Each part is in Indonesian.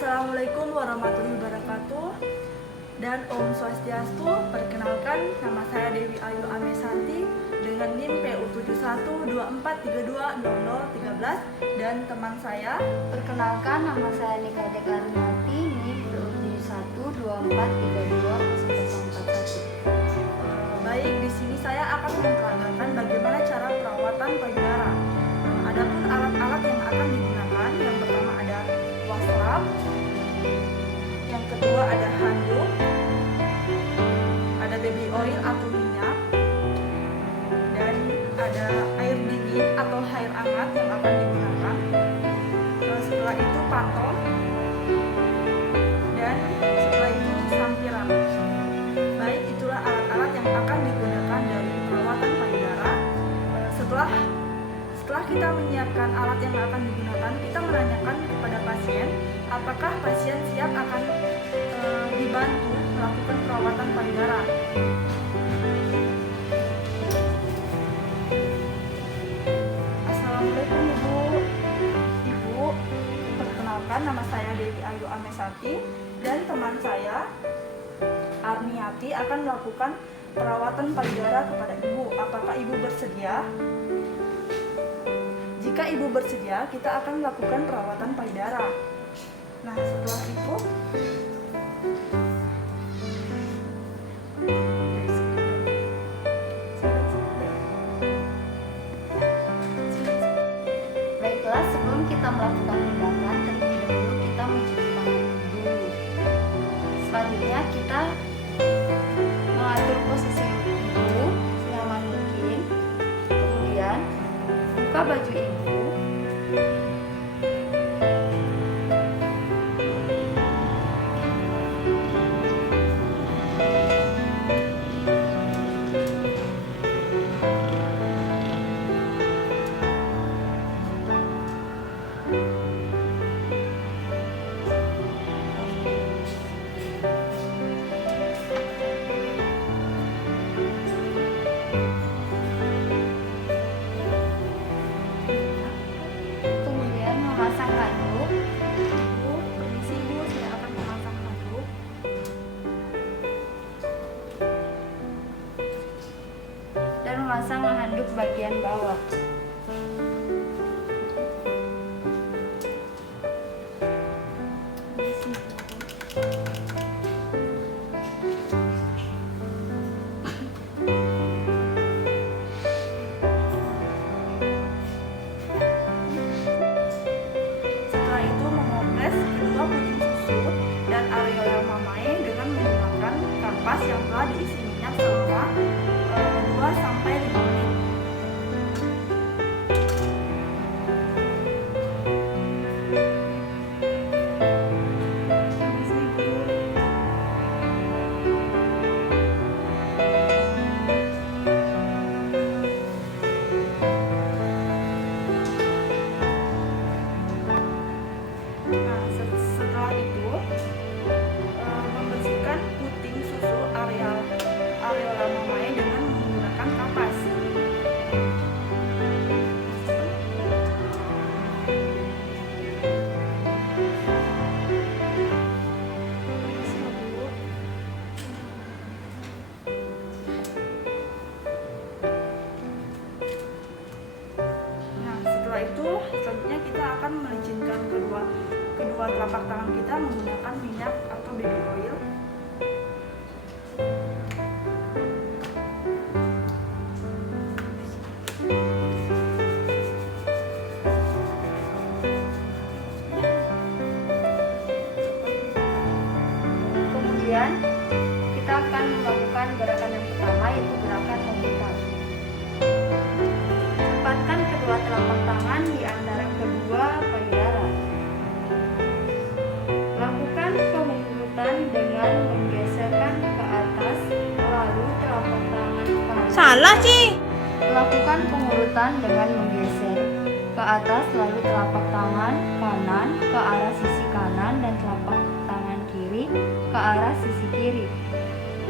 Assalamualaikum warahmatullahi wabarakatuh. Dan Om Swastiastu. Perkenalkan, nama saya Dewi Ayu Amesanti dengan NIM PU7124320013 dan teman saya. Perkenalkan, nama saya Nika Dekarniati, NIM PU7124320041. Baik, di sini saya akan menerangkan bagaimana cara perawatan payudara. Adapun alat-alat yang akan digunakan, yang pertama ada waslap, yang kedua ada handuk, ada baby oil atau minyak, dan ada air dingin atau air hangat yang akan digunakan. Setelah itu pantol, dan setelah itu sampiran. Baik, itulah alat-alat yang akan digunakan dari perawatan payudara. Setelah kita menyiapkan alat yang akan digunakan, kita menanyakan kepada pasien apakah pasien siap akan dibantu melakukan perawatan payudara. Assalamualaikum Ibu. Perkenalkan, nama saya Dewi Ayu Amesanti dan teman saya Arniati akan melakukan perawatan payudara kepada Ibu. Apakah Ibu bersedia? Jika Ibu bersedia, kita akan melakukan perawatan payudara. Nah, setelah itu Baiklah, sebelum kita melakukan tindakan, terlebih dahulu kita mencuci tangan dulu. Selanjutnya kita mengatur posisi ibu senyaman mungkin. Kemudian buka baju ibu. Kemudian memasang handuk. Ibu, permisi Ibu, saya akan memasang handuk. Dan memasang handuk bagian bawah. Setelah itu mengoples kedua puting susu dan areola mamae dengan menggunakan kampas yang telah diisi minyak selama 2-5 menit. Permisi, Ibu. Nah, setelah itu membersihkan puting susu areola mamae dengan menggunakan kapas. Nah, setelah itu selanjutnya kita akan melicinkan kedua telapak tangan kita menggunakan minyak atau baby oil. Kemudian kita akan melakukan gerakan yang pertama, yaitu gerakan memutar. Tempatkan kedua telapak tangan di antara kedua payudara. Lakukan pengurutan dengan menggeserkan ke atas, lalu telapak tangan kanan. Salah sih. Lakukan pengurutan dengan menggeser ke atas, lalu telapak tangan kanan ke arah sisi kanan dan telapak tangan kiri ke arah sisi kiri.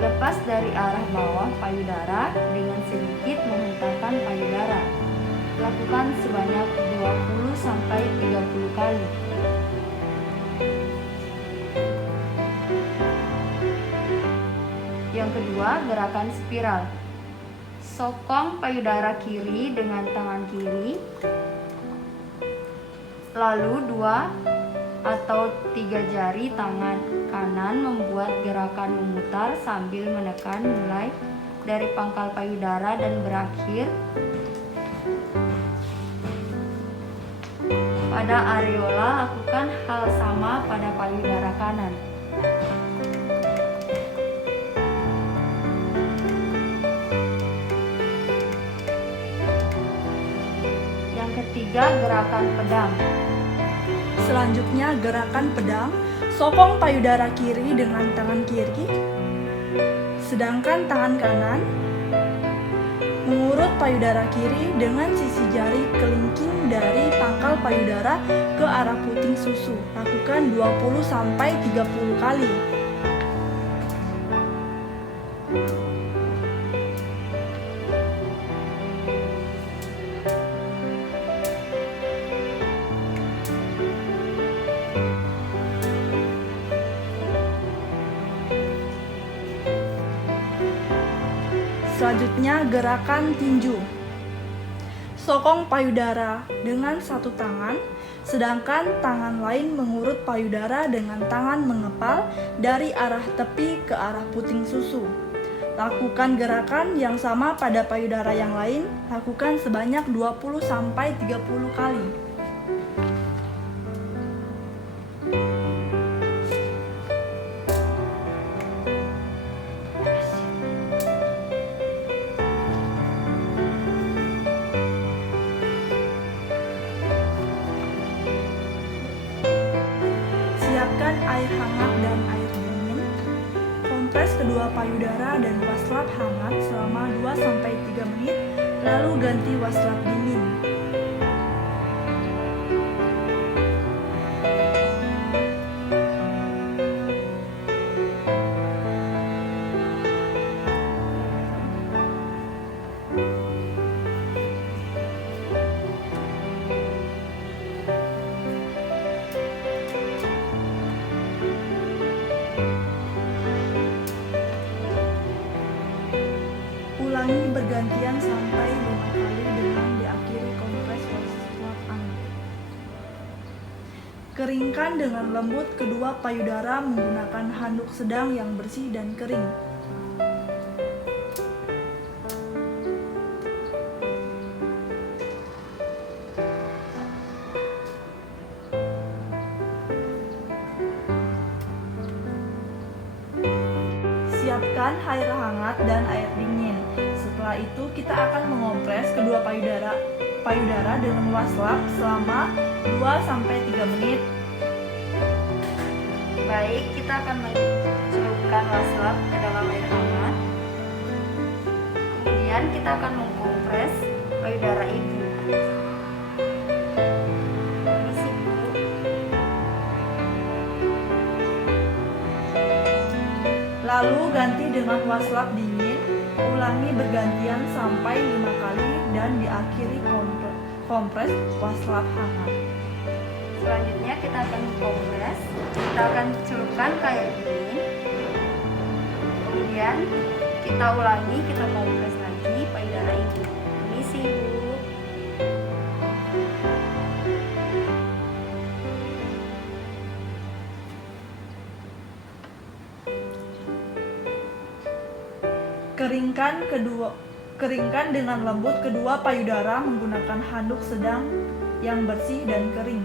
Lepas dari arah bawah payudara dengan sedikit menghentakkan payudara. Lakukan sebanyak 20-30 kali. Yang kedua, gerakan spiral. Sokong payudara kiri dengan tangan kiri, lalu 2 atau 3 jari tangan kanan membuat gerakan memutar sambil menekan mulai dari pangkal payudara dan berakhir pada areola. Lakukan hal sama pada payudara kanan. Yang ketiga, gerakan pedang. Selanjutnya gerakan pedang. Sokong payudara kiri dengan tangan kiri, sedangkan tangan kanan mengurut payudara kiri dengan sisi jari kelingking dari pangkal payudara ke arah puting susu. Lakukan 20-30 kali. Selanjutnya gerakan tinju. Sokong payudara dengan satu tangan, sedangkan tangan lain mengurut payudara dengan tangan mengepal dari arah tepi ke arah puting susu. Lakukan gerakan yang sama pada payudara yang lain, lakukan sebanyak 20-30 kali. Siapkan air hangat dan air dingin. Kompres kedua payudara dan waslap hangat selama 2-3 menit, lalu ganti waslap dingin. Ulangi bergantian sampai 5 kali dengan diakhiri kompres waslap hangat. Keringkan dengan lembut kedua payudara menggunakan handuk sedang yang bersih dan kering. Siapkan air hangat dan air dingin. Setelah itu kita akan mengompres kedua payudara dengan waslap selama 2-3 menit. Baik, kita akan mencelupkan waslap ke dalam air hangat. Kemudian kita akan mengkompres payudara ibu. Permisi, Bu. Lalu ganti dengan waslap dingin. Ulangi bergantian sampai 5 kali dan diakhiri kompres waslap hangat. Selanjutnya kita akan kompres. Kita akan celupkan ke air dingin. Kemudian kita ulangi, kita kompres lagi payudara ibu. Permisi, Bu. Keringkan dengan lembut kedua payudara menggunakan handuk sedang yang bersih dan kering.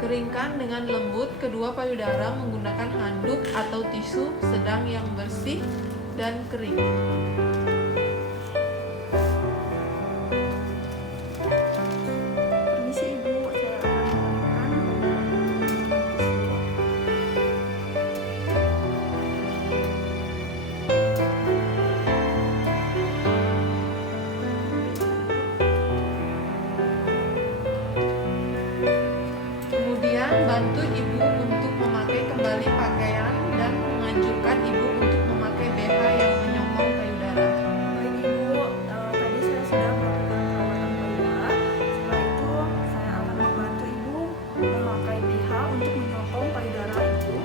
Keringkan dengan lembut kedua payudara menggunakan handuk atau tisu sedang yang bersih dan kering. Permisi Ibu, saya akan mengeringkan Kemudian bantu ibu untuk memakai kembali pakaian dan menganjurkan ibu untuk memakai BH yang menyokong payudara. Baik Ibu, tadi saya sudah melakukan perawatan payudara. Setelah itu saya akan membantu Ibu memakai BH untuk menyokong payudara Ibu.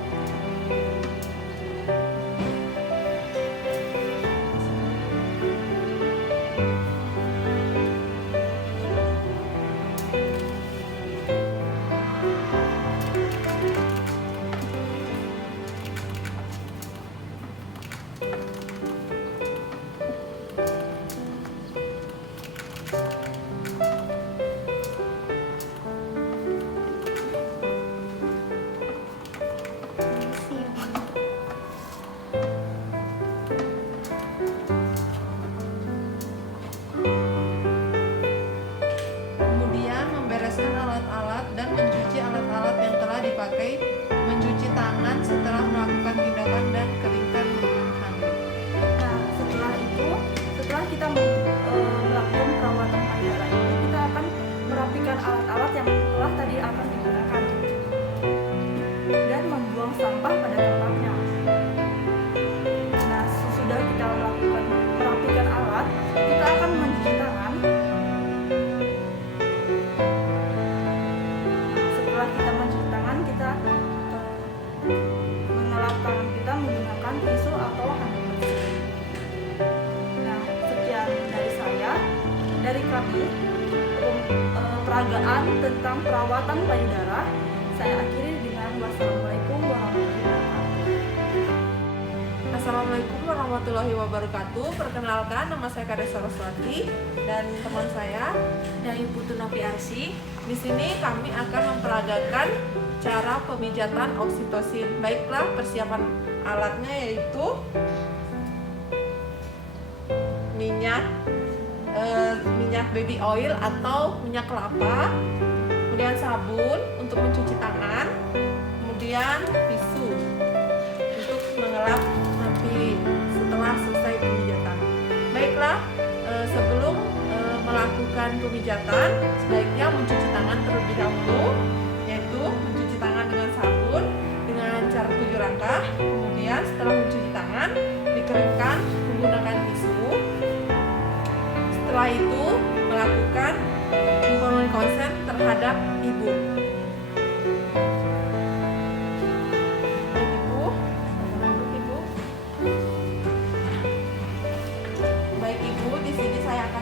kita mencuci tangan, kita mengelap tangan kita menggunakan tisu atau handuk bersih. Nah, sekian dari saya, dari kami, peragaan tentang perawatan payudara. Saya akhiri dengan wassalamualaikum warahmatullahi wabarakatuh. Assalamualaikum warahmatullahi wabarakatuh. Perkenalkan, nama saya Kades Saraswati dan teman saya Dari Putu Novi Arsi. Di sini kami akan memperagakan cara pemijatan oksitosin. Baiklah, persiapan alatnya yaitu minyak baby oil atau minyak kelapa, kemudian sabun untuk mencuci tangan, kemudian tisu untuk mengelap nanti setelah selesai pemijatan. Baiklah, sebelum melakukan pemijatan, sebaiknya mencuci tangan terlebih dahulu, yaitu mencuci tangan dengan sabun dengan cara 7 langkah. Kemudian setelah mencuci tangan, dikeringkan menggunakan tisu. Setelah itu, melakukan informal consent terhadap ibu. Baik ibu, duduk ibu. Baik ibu, di sini saya akan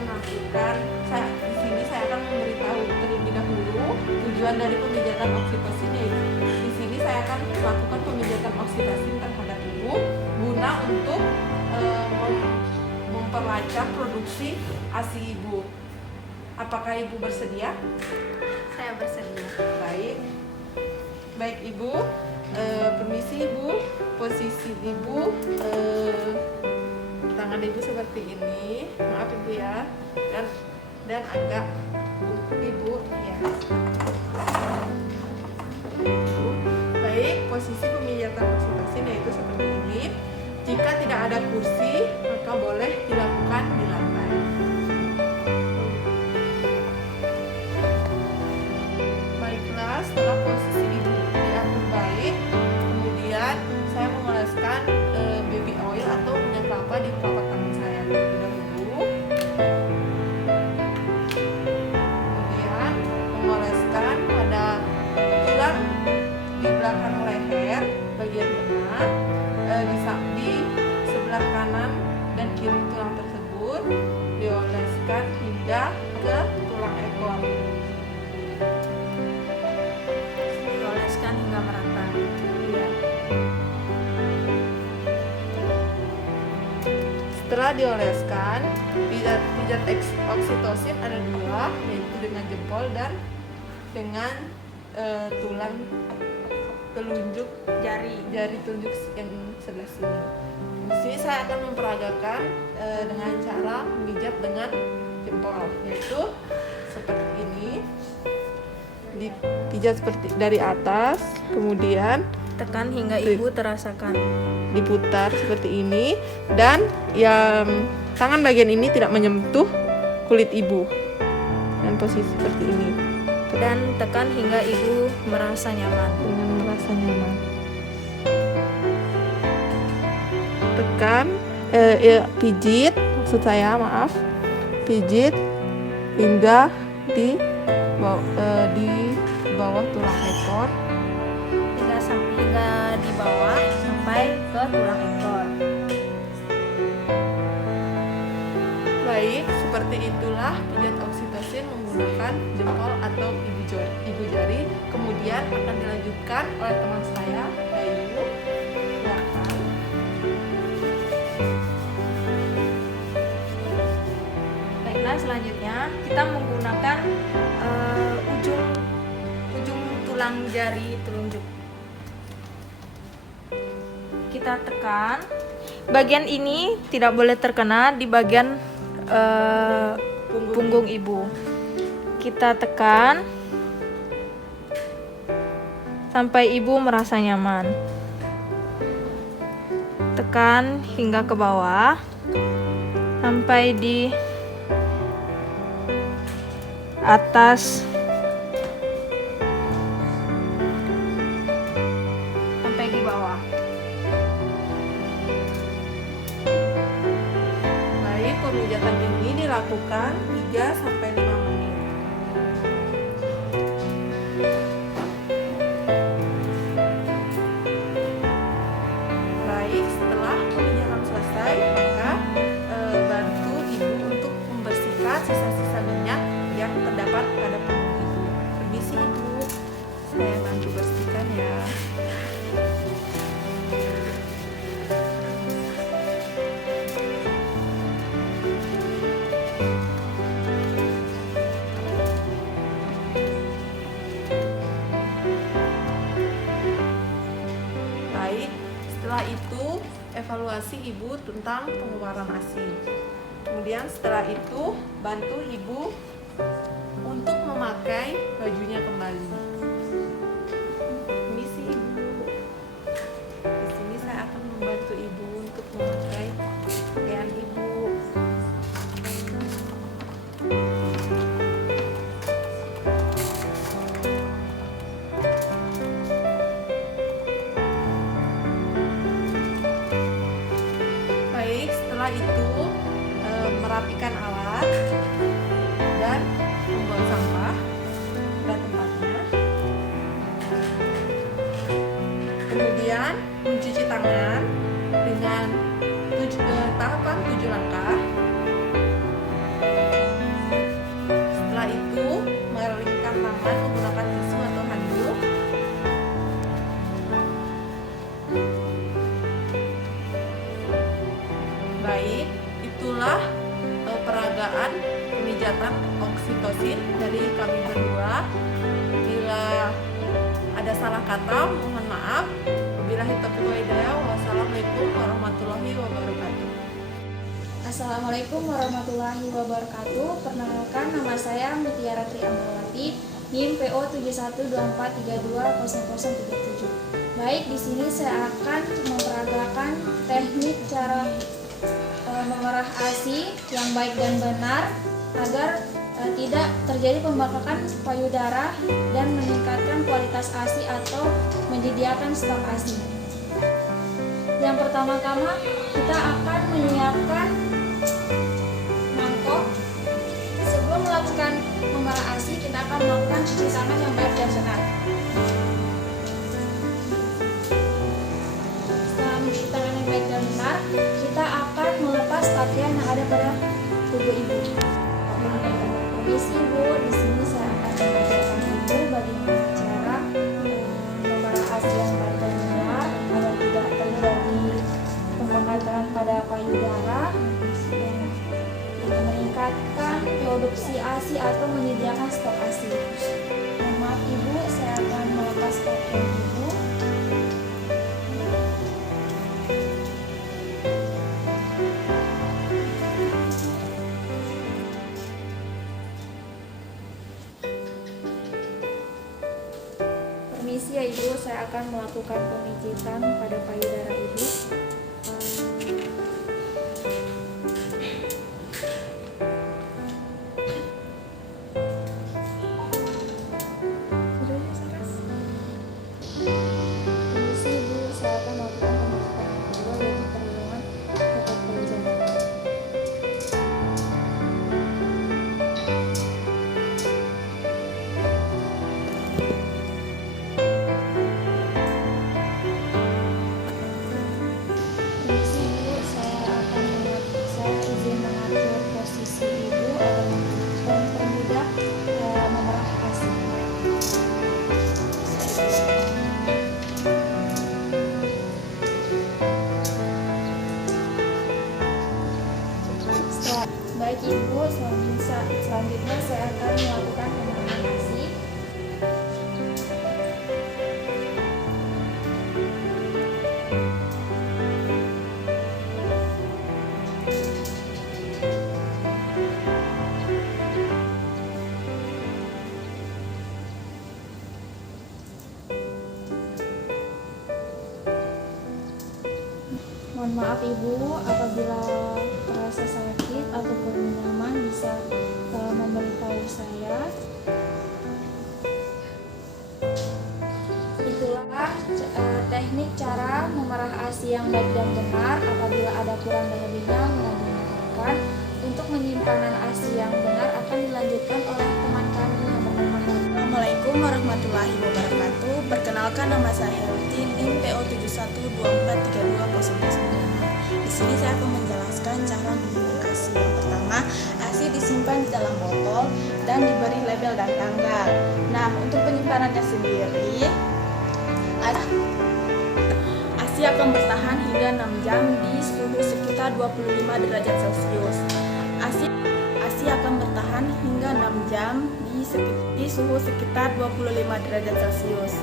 memberitahu terlebih dahulu tujuan dari pemijatan oksitosin, yaitu di sini saya akan melakukan pemijatan oksitosin terhadap ibu guna untuk memperlancar produksi ASI ibu. Apakah ibu bersedia? Saya bersedia. Baik ibu, permisi ibu, posisi ibu, tangan ibu seperti ini, maaf ibu ya, dan agak ibu ya. Baik, posisi pemijatan oksitosin yaitu seperti ini. Jika tidak ada kursi, maka boleh dilakukan di lantai. Baiklah, setelah posisi ibu diatur baik, kemudian saya mengoleskan baby oil atau minyak kelapa di telapak tangan saya terlebih dahulu. Kemudian mengoleskan pada tulang di belakang leher bagian tengah, di sebelah kanan dan kiri tulang tersebut, dioleskan hingga ke tulang ekor. Dioleskan hingga merata. Iya. Setelah dioleskan, pijat oksitosin ada 2, yaitu dengan jempol dan dengan tulang telunjuk jari telunjuk yang sebelah sini. Di sini saya akan memperagakan dengan cara memijat dengan jempol, yaitu seperti ini. Dipijat seperti dari atas, kemudian Tekan hingga ibu terasakan. diputar seperti ini, dan yang tangan bagian ini tidak menyentuh kulit ibu, dan posisi seperti ini Dan tekan hingga ibu merasa nyaman. dengan merasa nyaman. Tekan, pijit, maksud saya, maaf, pijit hingga di bawah tulang ekor. Hingga di bawah sampai ke tulang ekor. Baik, seperti itulah pijat oksitosin menggunakan jempol atau ibu jari. Kemudian akan dilanjutkan oleh teman saya, Bayu. Silakan. Baiklah, selanjutnya kita menggunakan ujung tulang jari telunjuk. Kita tekan. Bagian ini tidak boleh terkena di bagian punggung ibu. Kita tekan sampai ibu merasa nyaman. Tekan hingga ke bawah sampai di atas, sampai di bawah. Baik, pemijatan ini dilakukan 3-5 menit. saya bantu bersihkan ya. Baik, setelah itu evaluasi ibu tentang pengeluaran ASI. Kemudian setelah itu bantu ibu untuk memakai bajunya kembali. Permisi ibu. Di sini saya akan membantu ibu untuk memakai pakaian ibu. Baik, setelah itu merapikan alat dan membuang sampah pada tempatnya. Kemudian mencuci tangan dengan tahapan 7 langkah. Setelah itu mengeringkan tangan menggunakan tisu atau handuk. Baik, itulah peragaan pemijatan oksitosin dari kami berdua. Bila ada salah kata, mohon maaf. Wabillahi taufiq wal hidayah. Wassalamualaikum warahmatullahi wabarakatuh. Assalamualaikum warahmatullahi wabarakatuh. Perkenalkan, nama saya Mutiara Tri Amrawati, NIM PO 7124320037. Baik, di sini saya akan memperagakan teknik cara memerah ASI yang baik dan benar agar tidak terjadi pembengkakan payudara dan meningkatkan kualitas ASI atau menyediakan stok ASI. Yang pertama-tama kita akan menyiapkan mangkok. Sebelum melakukan memerah ASI, kita akan melakukan cuci tangan yang baik dan benar. Setelah mencuci tangan yang baik dan benar, kita akan melepas pakaian yang ada pada tubuh ibu. Permisi ibu, di sini saya akan mengajarkan ibu bagaimana cara memerah ASI yang baik dan benar agar tidak terjadi pembengkakan pada payudara dan meningkatkan produksi ASI atau menyediakan stok ASI. Mohon maaf ibu, saya akan melepas pakaian ibu. Permisi ya ibu, saya akan melakukan pemijitan pada payudara ibu. Permisi ibu, saya akan melakukan pemijitan yang kedua, yaitu perlindungan dekat kelenjar. Permisi ibu, saya izin mengatur posisi ibu agar mempermudah memerah ASI. Baik ibu, selanjutnya saya akan melakukan pemerahan ASI. Mohon maaf ibu, apabila terasa sakit ataupun nyaman bisa memberitahu saya. Itulah teknik cara memerah ASI yang baik dan benar. Apabila ada kurang dan lebihnya, mohon dimaafkan. Untuk penyimpanan ASI yang benar akan dilanjutkan oleh teman kami yang bernama Helmi. Assalamualaikum warahmatullahi wabarakatuh. Perkenalkan, nama saya Helmi, NIM PO 7124320009. Di sini saya akan menjelaskan cara menyimpan ASI. Yang pertama, ASI disimpan di dalam botol dan diberi label dan tanggal. Nah, untuk penyimpanannya sendiri, akan bertahan hingga 6 jam di suhu sekitar 25 derajat Celcius. ASI akan bertahan hingga 6 jam di suhu sekitar 25 derajat Celcius.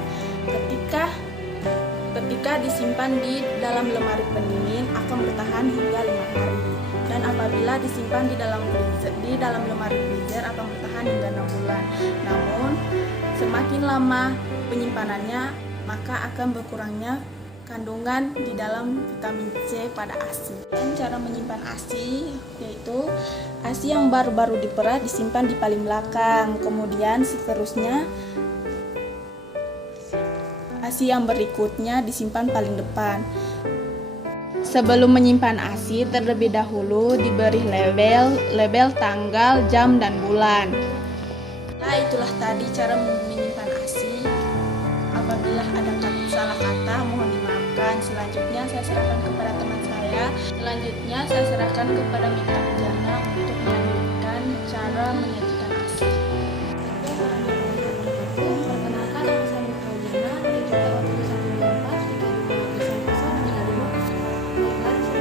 Ketika disimpan di dalam lemari pendingin akan bertahan hingga 5 hari. Dan apabila disimpan di dalam lemari freezer akan bertahan hingga 6 bulan. Namun, semakin lama penyimpanannya, maka akan berkurangnya kandungan di dalam vitamin C pada ASI. Dan cara menyimpan ASI yaitu ASI yang baru-baru diperah disimpan di paling belakang, kemudian seterusnya ASI yang berikutnya disimpan paling depan. Sebelum menyimpan ASI, terlebih dahulu diberi label tanggal, jam, dan bulan. Nah, itulah tadi cara menyimpan ASI. Apabila ada salah kata, mohon dimaafkan. Selanjutnya saya serahkan kepada teman saya. Selanjutnya saya serahkan kepada Mita Jana untuk melanjutkan cara menyajikan ASI. Perkenalkan, nama saya Mita Jana dari juga waktu 124 Baiklah, di sini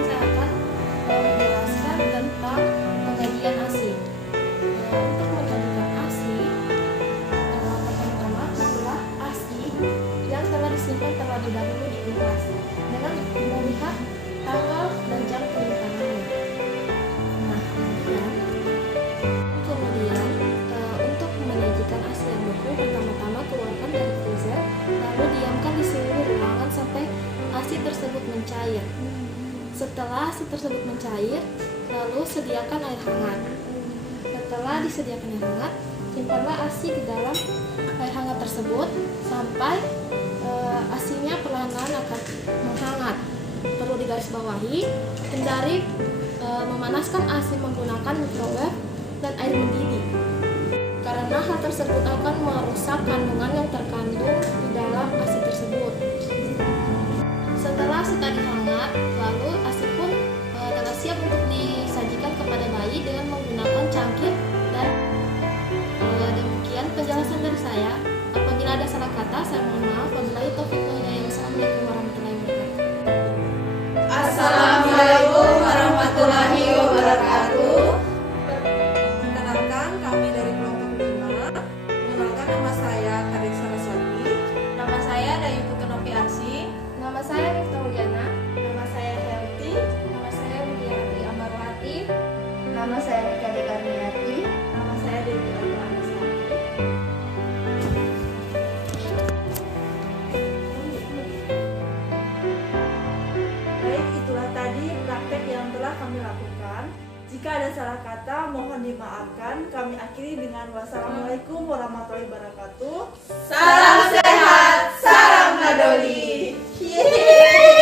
saya akan menjelaskan tentang penyajian ASI. Untuk menyajikan ASI, pertama-tama adalah ASI yang telah disimpan terlebih dahulu di kulkas dengan melihat tanggal dan jam penyimpanannya. Nah, kemudian untuk menyajikan ASI yang beku, pertama-tama keluarkan dari freezer, lalu diamkan di suhu ruangan sampai ASI tersebut mencair. Setelah ASI tersebut mencair, lalu sediakan air hangat. Setelah disediakan air hangat, simpanlah ASI di dalam air hangat tersebut sampai ASInya perlahan-lahan akan menghangat. Perlu digarisbawahi, hindari memanaskan ASI menggunakan microwave dan air mendidih, karena hal tersebut akan merusak kandungan yang terkandung di dalam ASI tersebut. Setelah ASI tadi hangat, lalu ASI pun telah siap untuk disajikan kepada bayi dengan menggunakan cangkir. Dan demikian penjelasan dari saya. Apabila ada salah kata, saya mohon maaf. Wabillahi taufiq wal hidayah. Wassalamualaikum warahmatullahi wabarakatuh. Assalamualaikum warahmatullahi wabarakatuh. Perkenalkan, kami dari kelompok 5. Mengenalkan, nama saya Karin Saraswati. Nama saya Dayu Putenopi Arsi. Nama saya Mita Jana. Nama saya Helti. Nama saya Widiawati Amarwati. Nama saya Rika Dekarniati. Nama saya Dewi Alfa. Baik, itulah tadi praktek yang telah kami lakukan. Jika ada salah kata, mohon dimaafkan. Kami akhiri dengan wassalamualaikum warahmatullahi wabarakatuh. Salam sehat, salam Nadoli. Yeay.